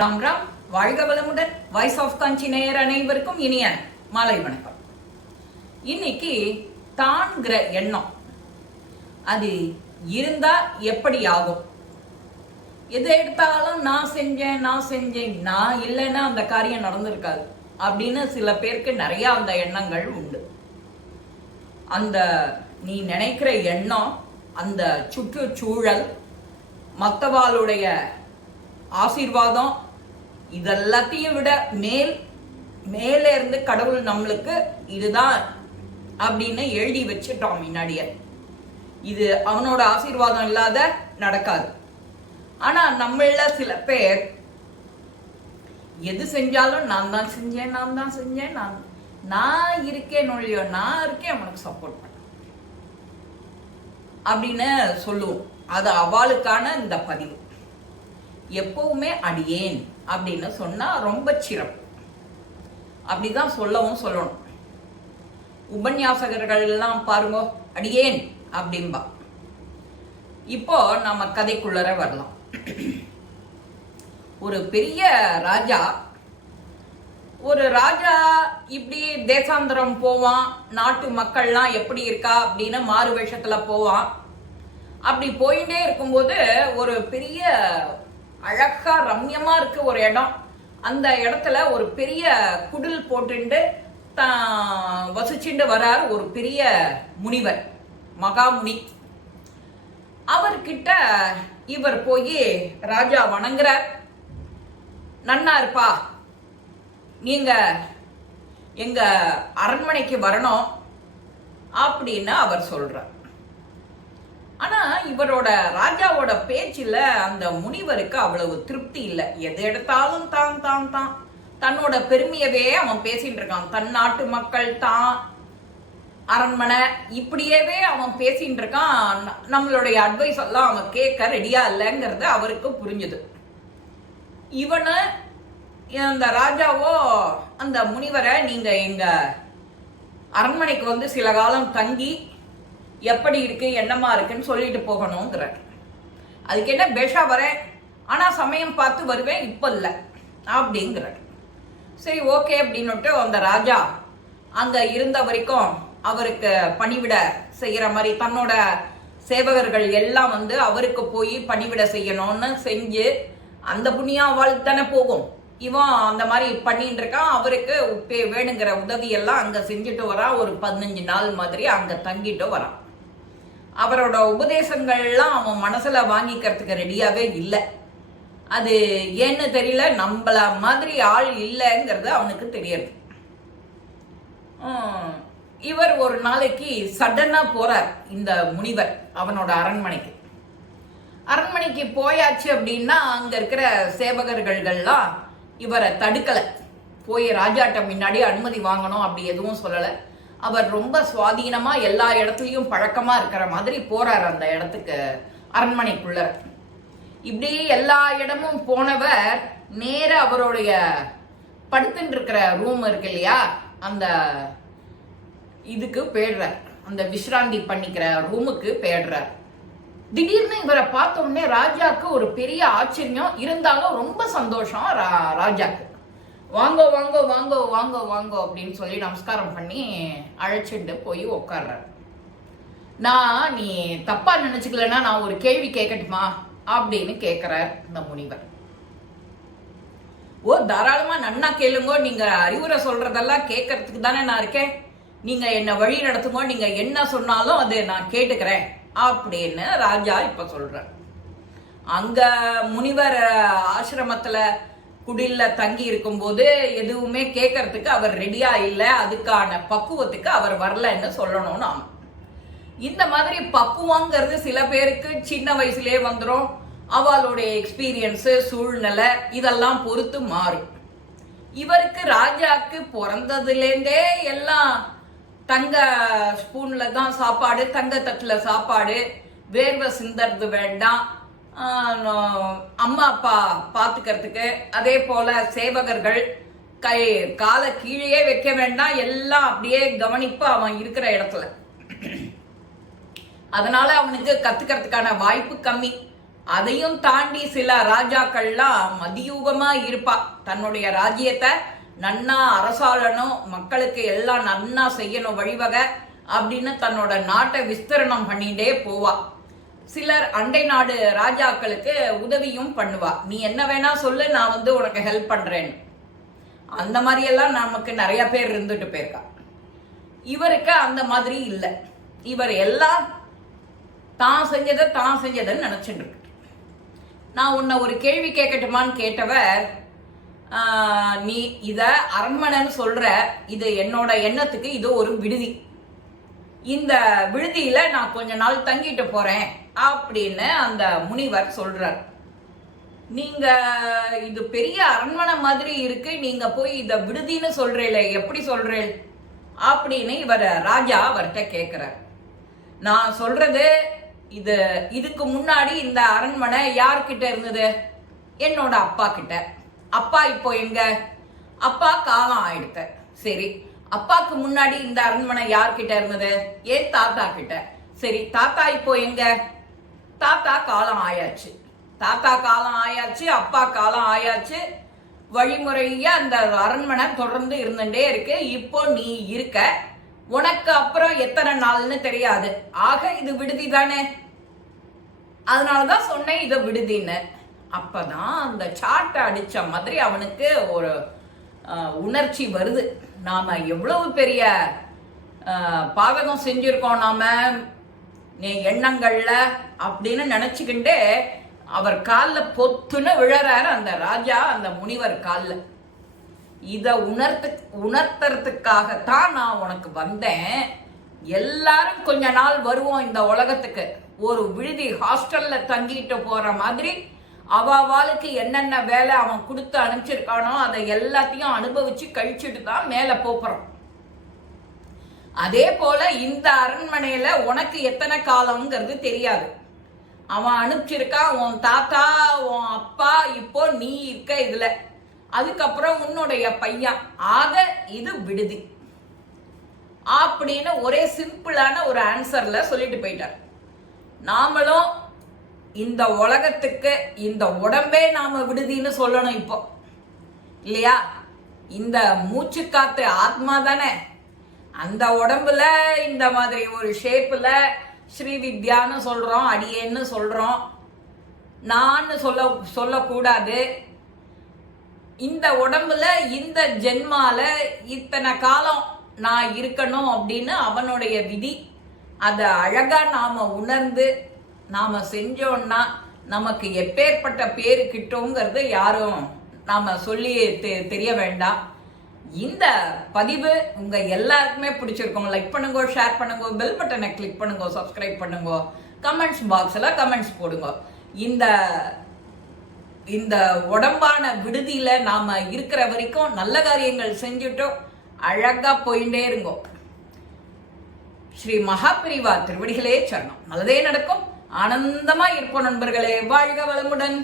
ராம் ராம், வாழ்க வளமுடன். Voice of காஞ்சி நேயர் அனைவருக்கும் இனிய மாலை வணக்கம். இன்னைக்கு தான்கிற எண்ணம் அது இருந்தா எப்படி ஆகும்? எதை எடுத்தாலும் நான் செஞ்சேன் நான் இல்லைன்னா அந்த காரியம் நடந்திருக்காது அப்படின்னு சில பேருக்கு நிறைய அந்த எண்ணங்கள் உண்டு. அந்த நீ நினைக்கிற எண்ணம், அந்த சுற்றுச்சூழல், மற்றவாளுடைய ஆசீர்வாதம், இதெல்லாத்தையும் விட மேலே இருந்து கடவுள் நம்மளுக்கு இதுதான் அப்படின்னு எழுதி வச்சுட்டோம் முன்னாடியே. இது அவனோட ஆசீர்வாதம் இல்லாத நடக்காது. ஆனா நம்மள சில பேர் எது செஞ்சாலும் நான் தான் செஞ்சேன், நான் இருக்கேன் ஒழியோ, நான் இருக்கேன் அவனுக்கு சப்போர்ட் பண்ண அப்படின்னு சொல்லுவோம். அது அவளுக்கான இந்த பதிவு. எப்பவுமே அடியேன் அப்படின்னு சொன்னா ரொம்ப சிறப்பு. அப்படிதான் சொல்லணும். உபன்யாசகர்கள் எல்லாம் பாருங்க, அடியேன் அப்படின்பா. இப்போ நம்ம கதைக்குள்ளர வரலாம். ஒரு பெரிய ராஜா இப்படி தேசாந்திரம் போவான். நாட்டு மக்கள்லாம் எப்படி இருக்கா அப்படின்னு மாறு வேஷத்துல போவான். அப்படி போயிட்டே இருக்கும்போது ஒரு பெரிய அழகா ரம்யமா இருக்கு ஒரு இடம். அந்த இடத்துல ஒரு பெரிய குடில் போட்டுண்டு வசிச்சுட்டு வரார் ஒரு பெரிய முனிவர், மகாமுனி. அவர்கிட்ட இவர் போய் ராஜா வணங்குறார். நன்னா இருப்பா, நீங்க எங்க அரண்மனைக்கு வரணும் அப்படின்னு அவர் சொல்றார். ஆனா இவரோட ராஜாவோட பேச்சுல அந்த முனிவருக்கு அவ்வளவு திருப்தி இல்லை. எது எடுத்தாலும் தான் தன்னோட பெருமையவே அவன் பேசிட்டு இருக்கான். தன் நாட்டு மக்கள், தான் அரண்மனை, இப்படியேவே அவன் பேசிட்டு இருக்கான். நம்மளுடைய அட்வைஸ் எல்லாம் அவன் கேட்க ரெடியா இல்லைங்கிறது அவருக்கு புரிஞ்சுது. இவனு அந்த ராஜாவோ அந்த முனிவரை நீங்க எங்க அரண்மனைக்கு வந்து சில காலம் தங்கி எப்படி இருக்கு என்னமா இருக்குன்னு சொல்லிட்டு போகணுங்கிற. அதுக்கு என்ன பேஷா வரேன், ஆனா சமயம் பார்த்து வருவேன், இப்ப இல்லை அப்படிங்கிற. சரி, ஓகே அப்படின்னுட்டு அந்த ராஜா அங்க இருந்த வரைக்கும் அவருக்கு பணிவிட செய்யற மாதிரி தன்னோட சேவகர்கள் எல்லாம் வந்து அவருக்கு போய் பணிவிட செய்யணும்னு செஞ்சு, அந்த புண்ணியம் அவளுக்கு தானே போகும். இவன் அந்த மாதிரி பண்ணிட்டு இருக்கான். அவருக்கு வேணுங்கிற உதவியெல்லாம் அங்க செஞ்சுட்டு வரான். ஒரு 15 நாள் மாதிரி அங்க தங்கிட்டு வரான். அவரோட உபதேசங்கள்லாம் அவன் மனசுல வாங்கிக்கிறதுக்கு ரெடியாவே இல்லை. அது ஏன்னு தெரியல, நம்மள மாதிரி ஆள் இல்லைங்கிறது அவனுக்கு தெரியாது. இவர் ஒரு நாளைக்கு சடனா போறார், இந்த முனிவர் அவனோட அரண்மனைக்கு போயாச்சு அப்படின்னா அங்க இருக்கிற சேவகர்கள்லாம் இவரை தடுக்கல. போய் ராஜாட்ட முன்னாடி அனுமதி வாங்கணும் அப்படி எதுவும் சொல்லல. அவர் ரொம்ப சுவாதீனமா எல்லா இடத்துலயும் பழக்கமா இருக்கிற மாதிரி போறார் அந்த இடத்துக்கு, அரண்மனைக்குள்ள. இப்படி எல்லா இடமும் போனவர் நேர அவருடைய படுத்துட்டு இருக்கிற ரூம் இருக்கு இல்லையா, அந்த இதுக்கு போயிடுறார். அந்த விசிராந்தி பண்ணிக்கிற ரூமுக்கு போயிடுறார். திடீர்னு இவரை பார்த்த உடனே ராஜாக்கு ஒரு பெரிய ஆச்சரியம், இருந்தாலும் ரொம்ப சந்தோஷம் ராஜாக்கு. வாங்கோ வாங்கோ வாங்கோ வாங்கோ வாங்கோ அப்படின்னு சொல்லி நமஸ்காரம் பண்ணி அழைச்சிட்டு போய் உட்கார்றாரு. நீ தப்பா நினைச்சுக்கலன்னா நான் ஒரு கேள்வி கேட்கட்டுமா அப்படின்னு கேட்கிறார் இந்த முனிவர். ஓ, தாராளமா நன்னா கேளுங்கோ, நீங்க அறிவுரை சொல்றதெல்லாம் கேட்கறதுக்கு தானே நான் இருக்கேன், நீங்க என்ன வழி நடத்துங்கோ, நீங்க என்ன சொன்னாலும் அது நான் கேட்டுக்கிறேன் அப்படின்னு ராஜா இப்ப சொல்ற. அங்க முனிவர் ஆசிரமத்துல குடில்ல தங்கி இருக்கும் போது எதுவுமே கேட்கறதுக்கு அவர் ரெடியா இல்லை. அதுக்கான பக்குவத்துக்கு அவர் வரலன்னு சொல்லணும். நாம இந்த மாதிரி பக்குவங்கிறது சில பேருக்கு சின்ன வயசுலயே வந்துடும். அவளுடைய எக்ஸ்பீரியன்ஸ், சூழ்நிலை இதெல்லாம் பொறுத்து மாறும். இவருக்கு ராஜாக்கு பிறந்ததுலேருந்தே எல்லாம் தங்க ஸ்பூன்ல தான் சாப்பாடு, தங்க தட்டுல சாப்பாடு, வேர்வை சிந்தறது வேண்டாம், அம்மா அப்பா பாத்துக்கிறதுக்கு, அதே போல சேவகர்கள் காலை கீழே வைக்க வேண்டாம், எல்லாம் அப்படியே கவனிப்பு அவன் இருக்கிற இடத்துல. அதனால அவனுக்கு கத்துக்கிறதுக்கான வாய்ப்பு கம்மி. அதையும் தாண்டி சில ராஜாக்கள்லாம் மதியூகமா இருப்பா. தன்னுடைய ராஜ்யத்தை நன்னா அரசாளனும், மக்களுக்கு எல்லாம் நன்னா செய்யணும் வழிவகை அப்படின்னு தன்னோட நாட்டை விஸ்தரணம் பண்ணிட்டே போவா. சிலர் அண்டை நாடு ராஜாக்களுக்கு உதவியும் பண்ணுவா. நீ என்ன வேணா சொல்லு, நான் உனக்கு ஹெல்ப் பண்றேன்னு. அந்த மாதிரி எல்லாம் நமக்கு நிறைய பேர் இருந்துட்டு போயிருக்கா. இவருக்கு அந்த மாதிரி இல்லை. இவர் எல்லாம் தான் செஞ்சதுன்னு நினைச்சுட்டு இருக்கு. நான் உன்னை ஒரு கேள்வி கேட்கட்டுமான்னு கேட்டவர், நீ இத அரண்மனைன்னு சொல்ற, இது என்னோட எண்ணத்துக்கு இது ஒரு விடுதி. இந்த விடுதியில நான் கொஞ்ச நாள் தங்கிட்டு போறேன் அப்படின்னு அந்த முனிவர் சொல்றார். நீங்க இது பெரிய அரண்மனை மாதிரி இருக்கு, நீங்க போய் இத விடுதின்னு சொல்றீல, எப்படி சொல்றேன் அப்படின்னு இவர் ராஜா அவர்கிட்ட கேட்கிறார். நான் சொல்றது, இதுக்கு முன்னாடி இந்த அரண்மனை யார்கிட்ட இருந்தது? என்னோட அப்பா கிட்ட. அப்பா இப்போ எங்க? அப்பா காலம் ஆயிடுத்த. சரி, அப்பாக்கு முன்னாடி இந்த அரண்மனை யார்கிட்ட இருந்தது? ஏன் தாத்தா கிட்ட. சரி, தாத்தா இப்போ எங்க? தாத்தா காலம் ஆயாச்சு. தாத்தா காலம் ஆயாச்சு, அப்பா காலம் ஆயாச்சு. வழிமுறையா அந்த அரண்மனை தொடர்ந்து இருந்துட்டே இருக்கு. இப்போ நீ இருக்க, உனக்கு அப்புறம் எத்தனை நாள்னு தெரியாது. ஆக இது விடுதி தானே, அதனாலதான் சொன்னேன் இத விடுதின்னு. அப்பதான் அந்த சாட்டை அடிச்ச மாதிரி அவனுக்கு ஒரு உணர்ச்சி வருது. நாம எவ்வளவு பெரிய பாதகம் செஞ்சிருக்கோம் நாம எண்ணங்கள்ல அப்படின்னு நினைச்சுக்கிண்டே அவர் காலில் பொத்துன்னு விழறாரு அந்த ராஜா, அந்த முனிவர் காலில். இத உணர்த்துறதுக்காகத்தான் நான் உனக்கு வந்தேன். எல்லாரும் கொஞ்ச நாள் வருவோம் இந்த உலகத்துக்கு. ஒரு விடுதி ஹாஸ்டல்ல தங்கிட்டு போற மாதிரி அவளுக்கு என்னென்ன வேலை அவன் கொடுத்து அனுப்பிச்சிருக்கானோ அதை எல்லாத்தையும் அனுபவிச்சு கழிச்சுட்டு தான் மேல போறோம். அதே போல இந்த அரண்மனையில உனக்கு எத்தனை காலம்ங்கிறது தெரியாது. அவன் அனுப்பிச்சிருக்கான், உன் தாத்தா, உன் அப்பா, இப்போ நீ இருக்க இதுல, அதுக்கப்புறம் உன்னுடைய பையன். ஆக இது விடுதி அப்படின்னு ஒரே சிம்பிளான ஒரு ஆன்சர்ல சொல்லிட்டு போயிட்டார். நாமளும் இந்த உலகத்துக்கு இந்த உடம்பே நாம விடுதின்னு சொல்லணும் இப்போ, இல்லையா? இந்த மூச்சு காத்து ஆத்மா தானே. அந்த உடம்புல இந்த மாதிரி ஒரு ஷேப்ல ஸ்ரீவித்யான்னு சொல்றோம், அடியேன்னு சொல்றோம். நான் சொல்லக்கூடாது. இந்த உடம்புல இந்த ஜென்மால இத்தனை காலம் நான் இருக்கணும் அப்படின்னு அவனுடைய விதி. அதை அழகா நாம உணர்ந்து நாம செஞ்சோம்னா நமக்கு எப்பேற்பட்ட பேரு கிட்டோங்கிறது யாரும் நாம சொல்லி தெரிய வேண்டாம். இந்த பதிவு உங்க எல்லாருக்குமே பிடிச்சிருக்கோம். லைக் பண்ணுங்க, ஷேர் பண்ணுங்க, பெல் பட்டனை கிளிக் பண்ணுங்க, சப்ஸ்கிரைப் பண்ணுங்க, கமெண்ட்ஸ் பாக்ஸ்ல கமெண்ட்ஸ் போடுங்க. இந்த உடம்பான விடுதியில நாம இருக்கிற வரைக்கும் நல்ல காரியங்கள் செஞ்சுட்டோம், அழகா போயிட்டே இருங்கோம். ஸ்ரீ மகாபிரிவா திருவடிகளே சரணம். நல்லதே நடக்கும். ஆனந்தமா இருப்போம் நண்பர்களே. வாழ்க வளமுடன்.